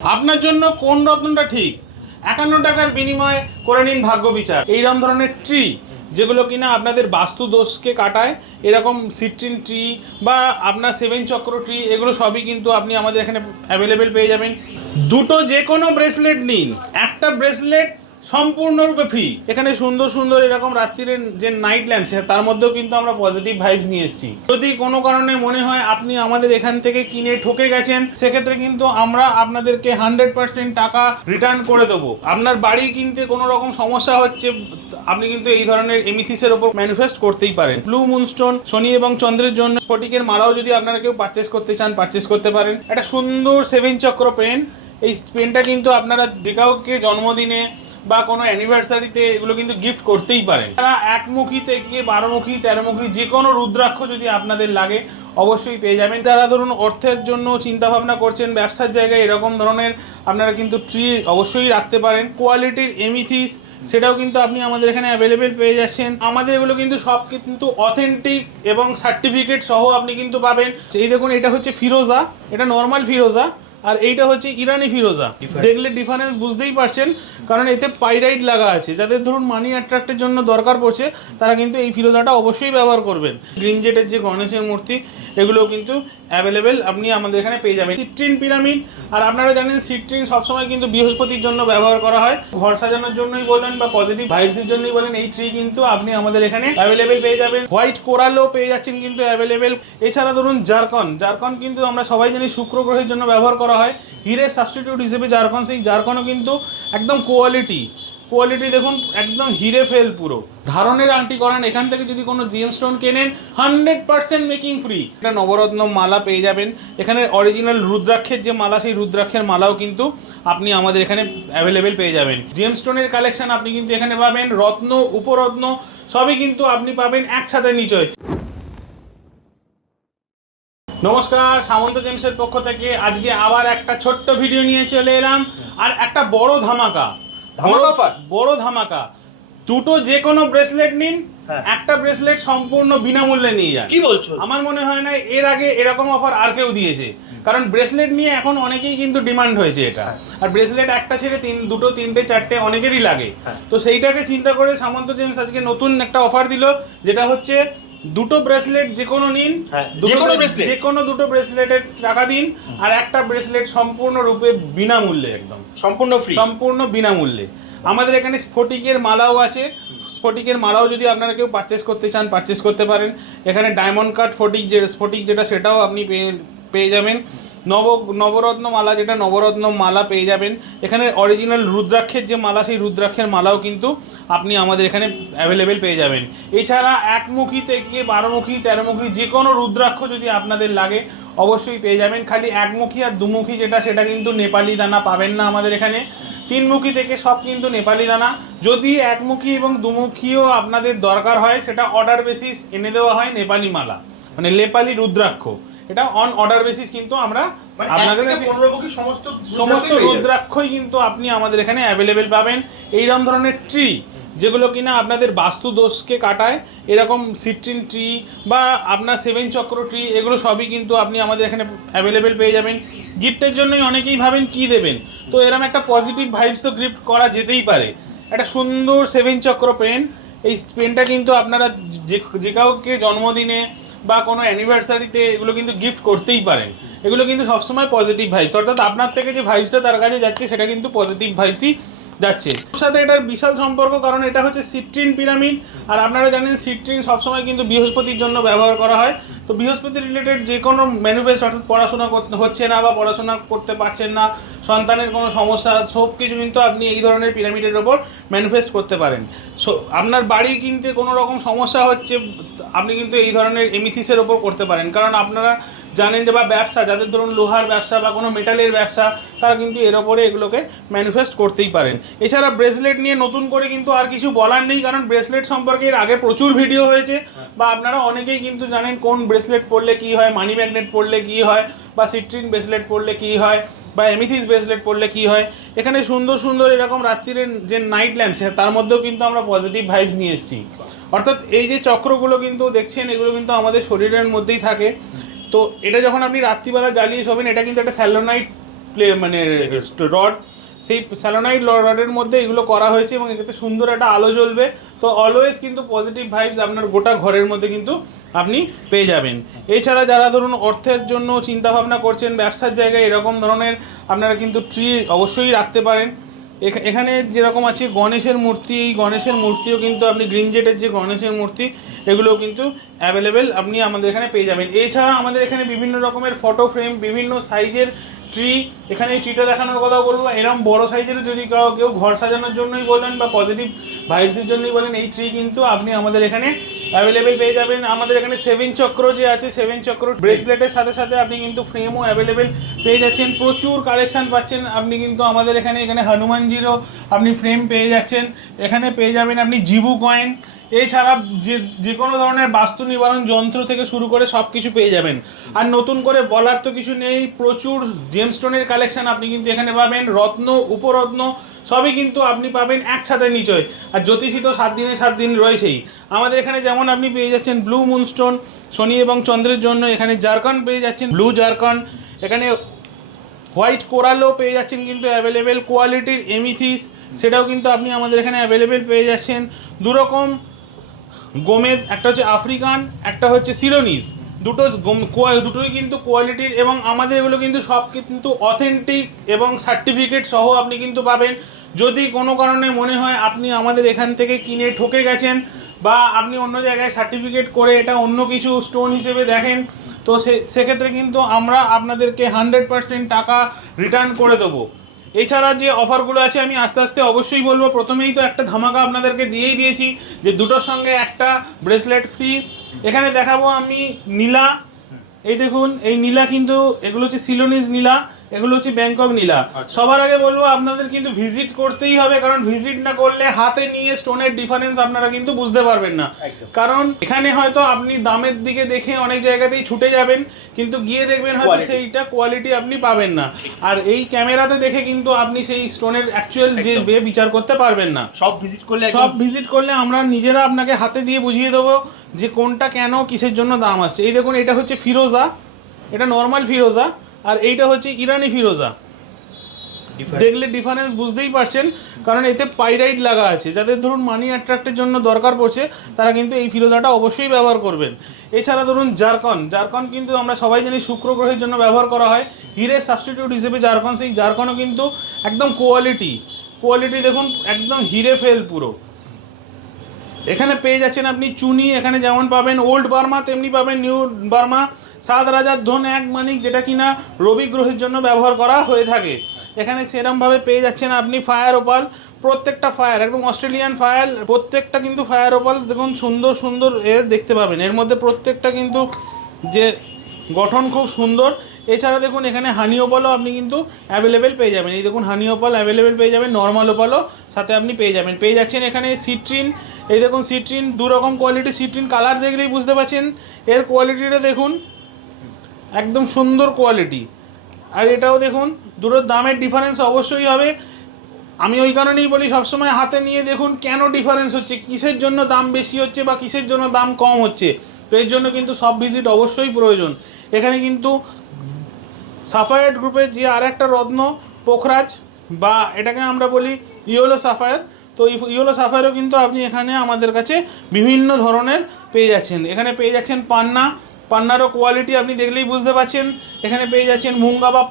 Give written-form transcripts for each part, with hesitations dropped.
আপনার জন্য কোন রত্নটা ঠিক 51 টাকার বিনিময়ে করে নিন ভাগ্য বিচার। এইরকম ধরনের ট্রি যেগুলো কিনা আপনাদের বাস্তু দোষকে কাটায়, এরকম সিট্রিন ট্রি বা আপনার 7 চক্র ট্রি, এগুলো সবই কিন্তু আপনি আমাদের এখানে অ্যাভেলেবেল পেয়ে যাবেন। দুটো যে কোনো ব্রেসলেট নিন, একটা ব্রেসলেট সম্পূর্ণরূপে ফ্রি। এখানে সুন্দর সুন্দর এরকম রাত্রির যে নাইট ল্যাম্প তার মধ্যেও কিন্তু আমরা পজিটিভ ভাইবস নিয়ে এসেছি। যদি কোনো কারণে মনে হয় আপনি আমাদের এখান থেকে কিনে ঠকে গেছেন, সেক্ষেত্রে কিন্তু আমরা আপনাদেরকে 100% টাকা রিটার্ন করে দেবো। আপনার বাড়ি কিনতে কোনো রকম সমস্যা হচ্ছে, আপনি কিন্তু এই ধরনের এমিথিসের ওপর ম্যানিফেস্ট করতেই পারেন। ব্লু মুনস্টোন, শনি এবং চন্দ্রের জন্য স্ফটিকের মালাও যদি আপনারা কেউ পারচেস করতে চান, পারচেস করতে পারেন। একটা সুন্দর 7 চক্র পেন, এই পেনটা কিন্তু আপনারা যে কাউকে জন্মদিনে বা কোনো অ্যানিভার্সারিতে এগুলো কিন্তু গিফট করতেই পারেন। তারা একমুখী থেকে 12মুখী 13মুখী যে কোনো রুদ্রাক্ষ যদি আপনাদের লাগে অবশ্যই পেয়ে যাবেন। যারা ধরুন অর্থের জন্য চিন্তা ভাবনা করছেন, ব্যবসার জায়গায় এরকম ধরনের আপনারা কিন্তু ট্রি অবশ্যই রাখতে পারেন। কোয়ালিটির এমিথিস সেটাও কিন্তু আপনি আমাদের এখানে অ্যাভেলেবেল পেয়ে যাচ্ছেন। আমাদের এগুলো কিন্তু সব কিন্তু অথেন্টিক এবং সার্টিফিকেট সহ আপনি কিন্তু পাবেন। এই দেখুন, এটা হচ্ছে ফিরোজা, এটা নর্মাল ফিরোজা, আর এইটা হচ্ছে ইরানি ফিরোজা। দেখলে ডিফারেন্স বুঝতেই পারছেন, কারণ এতে পাইরাইট লাগা আছে। যাদের ধরুন মানি অ্যাট্রাক্টের জন্য দরকার পড়ছে, তারা কিন্তু এই ফিরোজাটা অবশ্যই ব্যবহার করবেন। গ্রিন জেটের যে গণেশের মূর্তি, এগুলোও কিন্তু অ্যাভেলেবেল আপনি আমাদের এখানে পেয়ে যাবেন। সিট্রিন পিরামিড, আর আপনারা জানেন সিট্রিন সবসময় কিন্তু বৃহস্পতির জন্য ব্যবহার করা হয়। ঘর সাজানোর জন্যই বলেন বা পজিটিভ ভাইবসের জন্যই বলেন, এই ট্রি কিন্তু আপনি আমাদের এখানে অ্যাভেলেবেল পেয়ে যাবেন। হোয়াইট কোরালও পেয়ে যাচ্ছেন কিন্তু অ্যাভেলেবেল। এছাড়া ধরুন জারকন কিন্তু আমরা সবাই জানি শুক্র গ্রহের জন্য ব্যবহার করা হয়। হিরের সাবস্টিটিউট হিসেবে জারকন, সেই জারকনও কিন্তু একদম কোয়ালিটি দেখুন, একদম হিরে ফেল পুরো। ধারণের আংটি করেন, এখান থেকে যদি কোনো জিএম স্টোন কেনেন 100% মেকিং ফ্রি। একটা নবরত্ন মালা পেয়ে যাবেন। এখানে অরিজিনাল রুদ্রাক্ষের যে মালা, সেই রুদ্রাক্ষের মালাও কিন্তু আপনি আমাদের এখানে অ্যাভেলেবেল পেয়ে যাবেন। জিএম স্টোনের কালেকশন আপনি কিন্তু এখানে পাবেন। রত্ন, উপরত্ন সবই কিন্তু আপনি পাবেন এক ছাদের নিচে। নমস্কার, সামন্ত জেমসের পক্ষ থেকে আজকে আবার একটা ছোট্ট ভিডিও নিয়ে চলে এলাম। আর একটা বড় ধামাকা। দুটো যে কোনো ব্রেসলেট নিন, একটা ব্রেসলেট সম্পূর্ণ বিনামূল্যে নিয়ে যান। কি বলছো? আমার মনে হয় না এর আগে এরকম অফার আর কেউ দিয়েছে, কারণ ব্রেসলেট নিয়ে এখন অনেকেই কিন্তু ডিমান্ড হয়েছে এটা। আর ব্রেসলেট একটা ছেড়ে দুটো, তিনটে, চারটে অনেকেরই লাগে। তো সেইটাকে চিন্তা করে সামন্ত জেমস আজকে নতুন একটা অফার দিল, যেটা হচ্ছে দুটো ব্রেসলেট যে কোনো নিন, যে কোনো দুটো ব্রেসলেটের টাকা দিন, আর একটা ব্রেসলেট সম্পূর্ণরূপে বিনামূল্যে, একদম সম্পূর্ণ বিনামূল্যে। আমাদের এখানে স্ফটিকের মালাও আছে। স্ফটিকের মালাও যদি আপনারা কেউ পারচেস করতে চান, পারচেস করতে পারেন। এখানে ডায়মন্ড কাট স্ফটিক যেটা, সেটাও আপনি পেয়ে যাবেন। নবরত্ন মালা, যেটা নবরত্ন মালা পেয়ে যাবেন। এখানে অরিজিনাল রুদ্রাক্ষের যে মালা, সেই রুদ্রাক্ষের মালাও কিন্তু আপনি আমাদের এখানে অ্যাভেলেবেল পেয়ে যাবেন। এছাড়া একমুখী থেকে 12মুখী 13মুখী যে কোনো রুদ্রাক্ষ যদি আপনাদের লাগে অবশ্যই পেয়ে যাবেন। খালি একমুখী আর দুমুখী যেটা, সেটা কিন্তু নেপালি দানা পাবেন না আমাদের এখানে। 3মুখী থেকে সব কিন্তু নেপালি দানা। যদি একমুখী এবং দুমুখীও আপনাদের দরকার হয়, সেটা অর্ডার বেসিস এনে দেওয়া হয়। নেপালি মালা মানে নেপালি রুদ্রাক্ষ, এটা অন অর্ডার বেসিস কিন্তু আমরা আপনাদের সমস্ত রুদ্রাক্ষই কিন্তু আপনি আমাদের এখানে অ্যাভেলেবেল পাবেন। এইরকম ধরনের ট্রি যেগুলো কিনা আপনাদের বাস্তু দোষকে কাটায়, এরকম সিট্রিন ট্রি বা আপনার 7 চক্র ট্রি, এগুলো সবই কিন্তু আপনি আমাদের এখানে অ্যাভেলেবেল পেয়ে যাবেন। গিফটের জন্যই অনেকেই ভাবেন কি দেবেন, তো এরকম একটা পজিটিভ ভাইবস তো গিফট করা যেতেই পারে। একটা সুন্দর 7 চক্র পেন, এই পেনটা কিন্তু আপনারা যে কাউকে জন্মদিনে বা কোনো অ্যানিভার্সারিতে এগুলো কিন্তু গিফট করতেই পারেন। এগুলো কিন্তু সবসময় পজিটিভ ভাইবস, অর্থাৎ আপনার থেকে যে ভাইবসটা তার কাছে যাচ্ছে, সেটা কিন্তু পজিটিভ ভাইবসই যাচ্ছে। ওর সাথে এটার বিশাল সম্পর্ক, কারণ এটা হচ্ছে সিট্রিন পিরামিড। আর আপনারা জানেন সিট্রিন সবসময় কিন্তু বৃহস্পতির জন্য ব্যবহার করা হয়। তো বৃহস্পতি রিলেটেড যে কোনো ম্যানিফেস্ট, অর্থাৎ পড়াশোনা হচ্ছে না বা পড়াশোনা করতে পারছেন না, সন্তানের কোনো সমস্যা, সব কিছু কিন্তু আপনি এই ধরনের পিরামিডের ওপর ম্যানিফেস্ট করতে পারেন। আপনার বাড়ি কিনতে কোনো রকম সমস্যা হচ্ছে, আপনি কিন্তু এই ধরনের এমিথিসের ওপর করতে পারেন। কারণ আপনারা জানেন যে, বা ব্যবসা, যাদের ধরুন লোহার ব্যবসা বা কোনো মেটালের ব্যবসা, তারা কিন্তু এর ওপরে এগুলোকে ম্যানিফেস্ট করতেই পারেন। এছাড়া ব্রেসলেট নিয়ে নতুন করে কিন্তু আর কিছু বলার নেই, কারণ ব্রেসলেট সম্পর্কে এর আগে প্রচুর ভিডিও হয়েছে। বা আপনারা অনেকেই কিন্তু জানেন কোন ব্রেসলেট পরলে কী হয়, মানি ম্যাগনেট পরলে কী হয়, বা সিট্রিন ব্রেসলেট পরলে কী হয়, বা এমিথিস ব্রেসলেট পরলে কী হয়। এখানে সুন্দর সুন্দর এরকম রাত্রির যে নাইট ল্যাম্প, তার মধ্যেও কিন্তু আমরা পজিটিভ ভাইবস নিয়ে এসেছি। অর্থাৎ এই যে চক্রগুলো কিন্তু দেখছেন, এগুলো কিন্তু আমাদের শরীরের মধ্যেই থাকে। তো এটা যখন আপনি রাত্রিবেলা জ্বালিয়ে শোবেন, এটা কিন্তু একটা স্যালোনাইট মানে রড, সেই স্যালোনাইড রডের মধ্যে এগুলো করা হয়েছে এবং এতে সুন্দর একটা আলো জ্বলবে। তো অলওয়েজ কিন্তু পজিটিভ ভাইবস আপনার গোটা ঘরের মধ্যে কিন্তু আপনি পেয়ে যাবেন। এছাড়া যারা ধরুন অর্থের জন্য চিন্তাভাবনা করছেন, ব্যবসার জায়গায় এরকম ধরনের আপনারা কিন্তু ট্রি অবশ্যই রাখতে পারেন। এখানে যেরকম আছে গণেশের মূর্তি, এই গণেশের মূর্তিও কিন্তু আপনি গ্রিন জেটের যে গণেশের মূর্তি এগুলোও কিন্তু অ্যাভেলেবেল আপনি আমাদের এখানে পেয়ে যাবেন। এছাড়া আমাদের এখানে বিভিন্ন রকমের ফটো ফ্রেম, বিভিন্ন সাইজের ট্রি, এখানে এই ট্রিটা দেখানোর কথা বলবো, এরকম বড় সাইজেরও যদি কেউ ঘর সাজানোর জন্যই বলেন বা পজিটিভ ভাইবসের জন্যই বলেন, এই ট্রি কিন্তু আপনি আমাদের এখানে অ্যাভেলেবেল পেয়ে যাবেন। আমাদের এখানে 7 চক্র যে আছে, 7 চক্র ব্রেসলেটের সাথে সাথে আপনি কিন্তু ফ্রেমও অ্যাভেলেবেল পেয়ে যাচ্ছেন। প্রচুর কালেকশান পাচ্ছেন আপনি কিন্তু আমাদের এখানে হনুমানজিরও আপনি ফ্রেম পেয়ে যাচ্ছেন। এখানে পেয়ে যাবেন আপনি জিবু কয়েন, এছাড়া যে কোনো ধরনের বাস্তু নিবারণ যন্ত্র থেকে শুরু করে সব কিছু পেয়ে যাবেন। আর নতুন করে বলার তো কিছু নেই, প্রচুর জেমস্টোনের কালেকশান আপনি কিন্তু এখানে পাবেন, রত্ন উপরত্ন সবই কিন্তু আপনি পাবেন এক ছাদের নিচয়। আর জ্যোতিষী তো 7 দিনে 7 দিন রয়েছেই। আমাদের এখানে যেমন আপনি পেয়ে যাচ্ছেন ব্লু মুনস্টোন শনি এবং চন্দ্রের জন্য, এখানে জারকন পেয়ে যাচ্ছেন, ব্লু জারকন, এখানে হোয়াইট কোরালও পেয়ে যাচ্ছেন কিন্তু অ্যাভেলেবেল, কোয়ালিটির এমিথিস সেটাও কিন্তু আপনি আমাদের এখানে অ্যাভেলেবেল পেয়ে যাচ্ছেন। দুরকম গোমেদ, একটা হচ্ছে আফ্রিকান, একটা হচ্ছে সিলোনিজ, দুটোই কিন্তু কোয়ালিটির এবং আমাদের এগুলো কিন্তু সব কিন্তু অথেন্টিক এবং সার্টিফিকেট সহ আপনি কিন্তু পাবেন। যদি কোনো কারণে মনে হয় আপনি আমাদের এখান থেকে কিনে ঠকে গেছেন বা আপনি অন্য জায়গায় সার্টিফিকেট করে এটা অন্য কিছু স্টোন হিসেবে দেখেন, তো সেক্ষেত্রে কিন্তু আমরা আপনাদেরকে 100% টাকা রিটার্ন করে দেবো। এছাড়া যে অফারগুলো আছে আমি আস্তে আস্তে অবশ্যই বলবো। প্রথমেই তো একটা ধামাকা আপনাদেরকে দিয়েই দিয়েছি যে দুটোর সঙ্গে একটা ব্রেসলেট ফ্রি। এখানে দেখাবো আমি নীলা, এই দেখুন এই নীলা কিন্তু এগুলো হচ্ছে সিলোনিজ নীলা, এগুলো হচ্ছে ব্যাংকক নীলা। সবার আগে বলবো আপনাদের কিন্তু ভিজিট করতেই হবে, কারণ ভিজিট না করলে হাতে নিয়ে স্টোনের ডিফারেন্স আপনারা কিন্তু বুঝতে পারবেন না। কারণ এখানে হয়তো আপনি দামের দিকে দেখে অনেক জায়গাতেই ছুটে যাবেন, কিন্তু গিয়ে দেখবেন হয়তো সেইটা কোয়ালিটি আপনি পাবেন না। আর এই ক্যামেরাতে দেখে কিন্তু আপনি সেই স্টোনের অ্যাকচুয়াল যে বিচার করতে পারবেন না। সব ভিজিট করলে আমরা নিজেরা আপনাকে হাতে দিয়ে বুঝিয়ে দেবো যে কোনটা কেন কিসের জন্য দাম আসছে। এই দেখুন এটা হচ্ছে ফিরোজা, এটা নর্মাল ফিরোজা, আর এইটা হচ্ছে ইরানি ফিরোজা। দেখলে ডিফারেন্স বুঝতেই পারছেন, কারণ এতে পাইরাইট লাগা আছে। যাদের ধরুন মানি অ্যাট্রাক্টের জন্য দরকার পড়ছে তারা কিন্তু এই ফিরোজাটা অবশ্যই ব্যবহার করবেন। এছাড়া ধরুন জারকন কিন্তু আমরা সবাই জানি শুক্র গ্রহের জন্য ব্যবহার করা হয়, হিরের সাবস্টিটিউট হিসেবে জারকন, সেই জারকনও কিন্তু একদম কোয়ালিটি দেখুন একদম হিরে ফেল পুরো। এখানে পেয়ে যাচ্ছেন আপনি চুনি, এখানে যেমন পাবেন ওল্ড বার্মা তেমনি পাবেন নিউ বার্মা। 7 রাজার ধন 1 মানিক, যেটা কিনা রবি গ্রহের জন্য ব্যবহার করা হয়ে থাকে। এখানে সেরমভাবে পেয়ে যাচ্ছেন আপনি ফায়ার ওপাল, প্রত্যেকটা ফায়ার একদম অস্ট্রেলিয়ান ফায়ার, প্রত্যেকটা কিন্তু ফায়ার ওপাল দেখুন সুন্দর সুন্দর দেখতে পাবেন। এর মধ্যে প্রত্যেকটা কিন্তু যে গঠন খুব সুন্দর। এছাড়া দেখুন এখানে হানি ওপালও আপনি কিন্তু অ্যাভেলেবেল পেয়ে যাবেন। এই দেখুন হানি ওপাল অ্যাভেলেবেল পেয়ে যাবেন, নর্মাল ওপালও সাথে আপনি পেয়ে যাচ্ছেন। এখানে সিট্রিন, এই দেখুন সিট্রিন, 2 রকম কোয়ালিটি সিট্রিন, কালার দেখলেই বুঝতে পারছেন এর কোয়ালিটিটা দেখুন একদম সুন্দর কোয়ালিটি। আর এটাও দেখুন, দুটোর দামের ডিফারেন্স অবশ্যই হবে। আমি ওই কারণেই বলি সবসময় হাতে নিয়ে দেখুন কেন ডিফারেন্স হচ্ছে, কিসের জন্য দাম বেশি হচ্ছে বা কিসের জন্য দাম কম হচ্ছে। তো এর জন্য কিন্তু সব ভিজিট অবশ্যই প্রয়োজন। এখানে কিন্তু সাফায়ার গ্রুপের যে আর একটা রত্ন পোখরাজ, বা এটাকে আমরা বলি ইয়েলো সাফায়ার, তো ইয়েলো সাফায়ারও কিন্তু আপনি এখানে আমাদের কাছে বিভিন্ন ধরনের পেয়ে যাচ্ছেন। এখানে পেয়ে যাচ্ছেন পান্নারও কোয়ালিটি আপনি দেখলেই বুঝতে পারছেন। এখানে পেয়ে যাচ্ছেন মুঙ্গা বা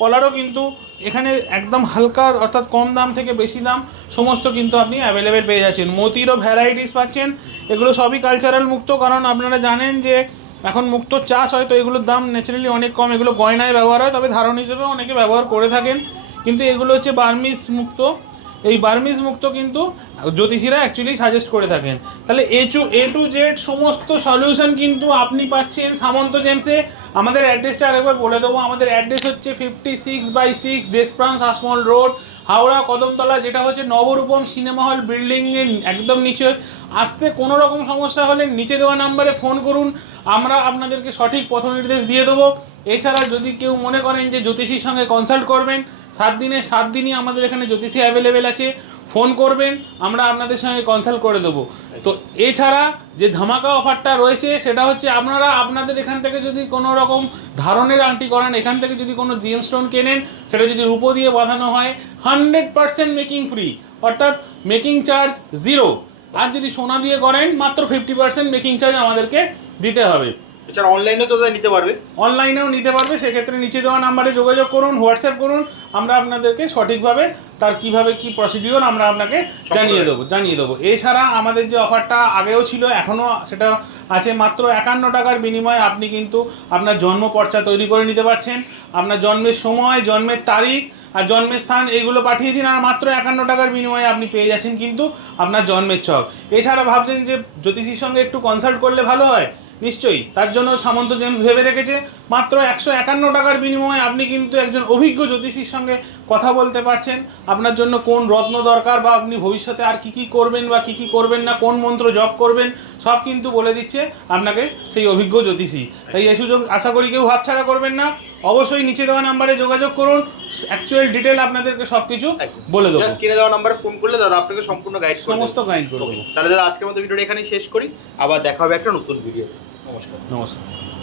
পলারও কিন্তু এখানে একদম হালকা অর্থাৎ কম দাম থেকে বেশি দাম সমস্ত কিন্তু আপনি অ্যাভেলেবেল পেয়ে যাচ্ছেন। মতিরও ভ্যারাইটিস পাচ্ছেন, এগুলো সবই কালচারাল মুক্ত, কারণ আপনারা জানেন যে এখন মুক্ত চাষ হয়, তো এগুলোর দাম ন্যাচারালি অনেক কম। এগুলো গয়নায় ব্যবহার হয়, তবে ধারণ হিসেবেও অনেকে ব্যবহার করে থাকেন। কিন্তু এগুলো হচ্ছে বার্মিজ মুক্ত, এই বার্মিজ মুক্ত কিন্তু জ্যোতিষীরা অ্যাকচুয়ালি সাজেস্ট করে থাকেন। তাহলে এ টু জেড সমস্ত সলিউশন কিন্তু আপনি পাচ্ছেন সামন্ত জেমসে। আমাদের অ্যাড্রেসটা আরেকবার বলে দেবো। আমাদের অ্যাড্রেস হচ্ছে 56/6 দেশপ্রাণ শাসমল রোড, হাওড়া কদমতলা, যেটা হচ্ছে নবরূপম সিনেমা হল বিল্ডিংয়ের একদম নিচে। আসতে কোনো রকম সমস্যা হলে নিচে দেওয়া নাম্বারে ফোন করুন, আমরা আপনাদেরকে সঠিক পথ নির্দেশ দিয়ে দেবো। এছাড়া যদি কেউ মনে করেন যে জ্যোতিষীর সঙ্গে কনসাল্ট করবেন, 7 দিনে 7 দিনই আমাদের এখানে জ্যোতিষী অ্যাভেলেবেল আছে, ফোন করবেন, আমরা আপনাদের সঙ্গে কনসাল্ট করে দেবো। তো এছাড়া যে ধামাকা অফারটা রয়েছে সেটা হচ্ছে আপনারা আপনাদের এখান থেকে যদি কোনো রকম ধারণের আংটি করেন, এখান থেকে যদি কোনো জিএম স্টোন কেনেন, সেটা যদি রূপো দিয়ে বাঁধানো হয় 100% মেকিং ফ্রি, অর্থাৎ মেকিং চার্জ 0। আর যদি সোনা দিয়ে করেন মাত্র 50% মেকিং চার্জ আমাদেরকে দিতে হবে। এছাড়া অনলাইনেও তো নিতে পারবে, অনলাইনেও নিতে পারবে। সেক্ষেত্রে নিচে দেওয়া নাম্বারে যোগাযোগ করুন, হোয়াটসঅ্যাপ করুন, আমরা আপনাদেরকে সঠিকভাবে তার কিভাবে কি প্রসিডিওর আমরা আপনাকে জানিয়ে দেবো। এছাড়া আমাদের যে অফারটা আগেও ছিল, এখনও সেটা আছে, মাত্র 51 টাকার বিনিময়ে আপনি কিন্তু আপনার জন্ম পর্চা তৈরি করে নিতে পারছেন। আপনার জন্মের সময়, জন্মের তারিখ আর জন্মের স্থান এগুলো পাঠিয়ে দিন, আর মাত্র 51 টাকার বিনিময়ে আপনি পেয়ে যাচ্ছেন কিন্তু আপনার জন্মের ছক। এছাড়া ভাবছেন যে জ্যোতিষীর সঙ্গে একটু কনসাল্ট করলে ভালো হয়, নিশ্চয়ই তার জন্য সামন্ত জেমস ভেবে রেখেছে মাত্র 151 টাকার বিনিময়ে আপনি কিন্তু একজন অভিজ্ঞ জ্যোতিষীর সঙ্গে কথা বলতে পারছেন। আপনার জন্য কোন রত্ন দরকার বা আপনি ভবিষ্যতে আর কি করবেন বা কি করবেন না, কোন মন্ত্র জপ করবেন, সব কিন্তু বলে দিচ্ছে আপনাকে সেই অভিজ্ঞ জ্যোতিষী। তাই এই সুযোগ আশা করি কেউ হাতছাড়া করবেন না। অবশ্যই নিচে দেওয়া নাম্বারে যোগাযোগ করুন, অ্যাকচুয়াল ডিটেল আপনাদেরকে সব কিছু বলে দেবো। স্ক্রিনে দেওয়া নাম্বারে ফোন করলে দাদা আপনাকে সম্পূর্ণ গাইড করে সমস্ত গাইড করে দেবো। তাহলে দাদা আজকের মতো ভিডিওটা এখানেই শেষ করি, আবার দেখা হবে একটা নতুন ভিডিওতে। নমস্কার। নমস্কার।